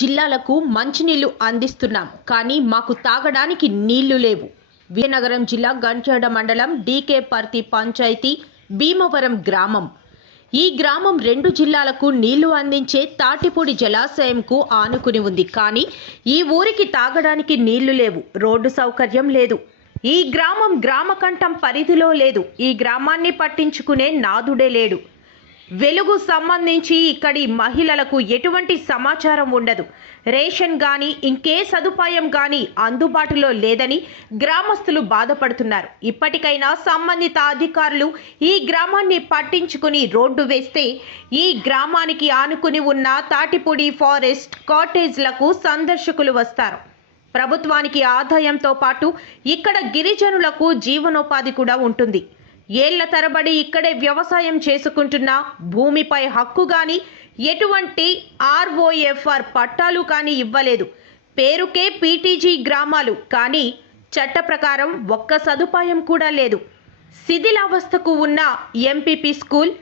జిల్లాలకు మంచినీళ్ళు అందిస్తున్నాం. కానీ మాకు తాగడానికి నీళ్ళు లేవు. విజయనగరం జిల్లా గంచేడ మండలం డీకే పర్తి పంచాయతీ భీమవరం గ్రామం. ఈ గ్రామం రెండు జిల్లాలకు నీళ్ళు అందించే తాటిపూడి జలాశయంకు ఆనుకుని ఉంది. కానీ ఈ ఊరికి తాగడానికి నీళ్ళు లేవు. రోడ్డు సౌకర్యం లేదు. ఈ గ్రామం గ్రామకంఠం పరిధిలో లేదు. ఈ గ్రామాన్ని పట్టించుకునే నాదుడే లేడు. వెలుగు సంబంధించి ఇక్కడి మహిళలకు ఎటువంటి సమాచారం ఉండదు. రేషన్ గాని ఇంకే సదుపాయం గాని అందుబాటులో లేదని గ్రామస్తులు బాధపడుతున్నారు. ఇప్పటికైనా సంబంధిత అధికారులు ఈ గ్రామాన్ని పట్టించుకుని రోడ్డు వేస్తే ఈ గ్రామానికి ఆనుకుని ఉన్న తాటిపూడి ఫారెస్ట్ కాటేజ్లకు సందర్శకులు వస్తారు. ప్రభుత్వానికి ఆదాయంతో పాటు ఇక్కడ గిరిజనులకు జీవనోపాధి కూడా ఉంటుంది. ఏళ్ళ తరబడి ఇక్కడే వ్యవసాయం చేసుకుంటున్న భూమిపై హక్కు గాని ఎటువంటి ఆర్ఓఎఫ్ఆర్ పట్టాలు కానీ ఇవ్వలేదు. పేరుకే పీటీజీ గ్రామాలు కానీ చట్ట ప్రకారం ఒక్క సదుపాయం కూడా లేదు. శిథిలావస్థకు ఉన్న ఎంపీపీ స్కూల్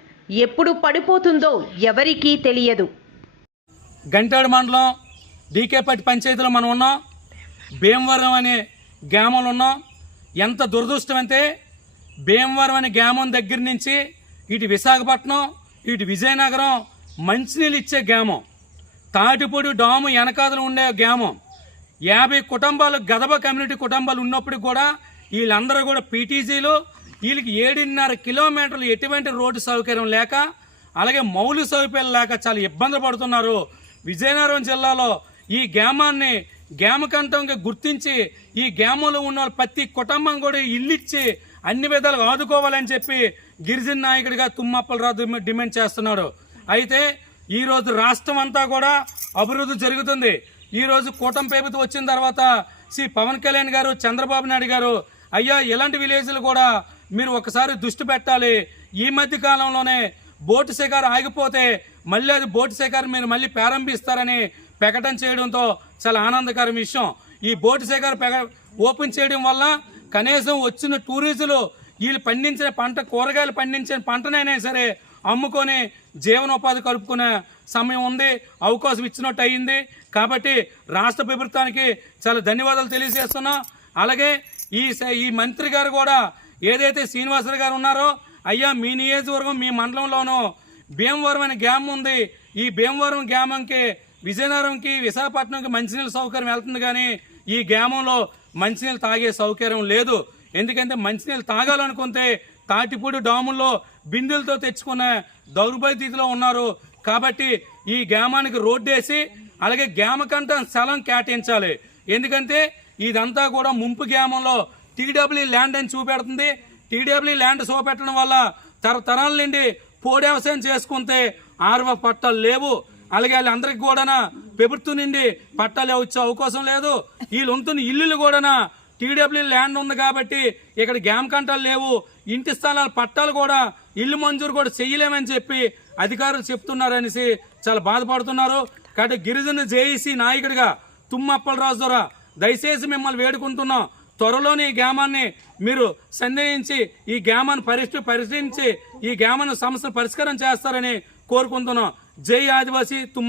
ఎప్పుడు పడిపోతుందో ఎవరికీ తెలియదు. గంటాడు మండలం డీకేపట్టి పంచాయతీలో మనం ఉన్నాం. భీమవరం అనే గ్రామంలో ఉన్నాం. ఎంత దురదృష్టం అంటే భీమవరం అనే గ్రామం దగ్గర నుంచి ఇటు విశాఖపట్నం ఇటు విజయనగరం మంచినీళ్ళు ఇచ్చే గ్రామం. తాటిపొడి డాము వెనకాదలు ఉండే గ్రామం. యాభై కుటుంబాలు గదబ కమ్యూనిటీ కుటుంబాలు ఉన్నప్పుడు కూడా వీళ్ళందరూ కూడా పీటీజీలు. వీళ్ళకి ఏడున్నర కిలోమీటర్లు ఎటువంటి రోడ్డు సౌకర్యం లేక అలాగే మౌలిక సౌకర్యాలు లేక చాలా ఇబ్బంది పడుతున్నారు. విజయనగరం జిల్లాలో ఈ గ్రామాన్ని గ్రామకంఠంగా గుర్తించి ఈ గ్రామంలో ఉన్న ప్రతి కుటుంబం కూడా ఇల్లు ఇచ్చి అన్ని విధాలుగా ఆదుకోవాలని చెప్పి గిరిజన నాయకుడిగా తుమ్మప్పలరావు డిమాండ్ చేస్తున్నాడు. అయితే ఈరోజు రాష్ట్రం అంతా కూడా అభివృద్ధి జరుగుతుంది. ఈరోజు కూటం కూటమి ప్రభుత్వం వచ్చిన తర్వాత శ్రీ పవన్ కళ్యాణ్ గారు చంద్రబాబు నాయుడు గారు అయ్యా ఇలాంటి విలేజ్లు కూడా మీరు ఒకసారి దృష్టి పెట్టాలి. ఈ మధ్య కాలంలోనే బోటు శిఖారు ఆగిపోతే మళ్ళీ అది బోటు శిఖారు మీరు మళ్ళీ ప్రారంభిస్తారని ప్రకటన చేయడంతో చాలా ఆనందకరం విషయం. ఈ బోటు శిఖారు ఓపెన్ చేయడం వల్ల కనీసం వచ్చిన టూరిస్టులు వీళ్ళు పండించిన పంట కూరగాయలు పండించిన పంటనైనా సరే అమ్ముకొని జీవనోపాధి కలుపుకునే సమయం ఉంది అవకాశం ఇచ్చినట్టు అయ్యింది కాబట్టి రాష్ట్ర ప్రభుత్వానికి చాలా ధన్యవాదాలు తెలియజేస్తున్నాం. అలాగే ఈ స- ఈ మంత్రి గారు కూడా ఏదైతే శ్రీనివాసరావు గారు ఉన్నారో అయ్యా మీ నియోజకవర్గం మీ మండలంలోనూ భీమవరం అనే గ్యామ్ ఉంది. ఈ భీమవరం గ్యామంకి విజయనగరంకి విశాఖపట్నంకి మంచినీళ్ళ సౌకర్యం వెళ్తుంది కానీ ఈ గ్రామంలో మంచినీళ్ళు తాగే సౌకర్యం లేదు. ఎందుకంటే మంచినీళ్ళు తాగాలనుకుంటే తాటిపూడి డాముల్లో బిందెలతో తెచ్చుకున్న దౌర్భాగ్య ఉన్నారు. కాబట్టి ఈ గ్రామానికి రోడ్డు వేసి అలాగే గ్రామకంట స్థలం కేటాయించాలి. ఎందుకంటే ఇదంతా కూడా ముంపు గ్రామంలో టీడబ్ల్యూ ల్యాండ్ అని చూపెడుతుంది. టీడబ్ల్యూ ల్యాండ్ చూపెట్టడం వల్ల తరతరాల నుండి పోడు వ్యవసాయం చేసుకుంటే ఆర్వ పట్టాలు లేవు. అలాగే వాళ్ళందరికీ కూడా ప్రభుత్వం నుండి పట్టాలు వచ్చే అవకాశం లేదు. వీళ్ళు ఉంటున్న ఇల్లులు కూడా టీడబ్ల్యూ ల్యాండ్ ఉంది కాబట్టి ఇక్కడ గ్యామ్ కంటాలు లేవు. ఇంటి స్థలాల పట్టాలు కూడా ఇల్లు మంజూరు కూడా చేయలేమని చెప్పి అధికారులు చెప్తున్నారనేసి చాలా బాధపడుతున్నారు. కాబట్టి గిరిజన జేఈసీ నాయకుడిగా తుమ్మప్పలరాజు ద్వారా దయచేసి మిమ్మల్ని వేడుకుంటున్నాం. త్వరలోనే ఈ గ్యామాన్ని మీరు సందేహించి ఈ గ్యామాన్ని పరిస్థితి పరిశీలించి ఈ గ్యామాన్ని సమస్యను పరిష్కారం చేస్తారని కోరుకుంటున్నాం. जय आदिवासी तुम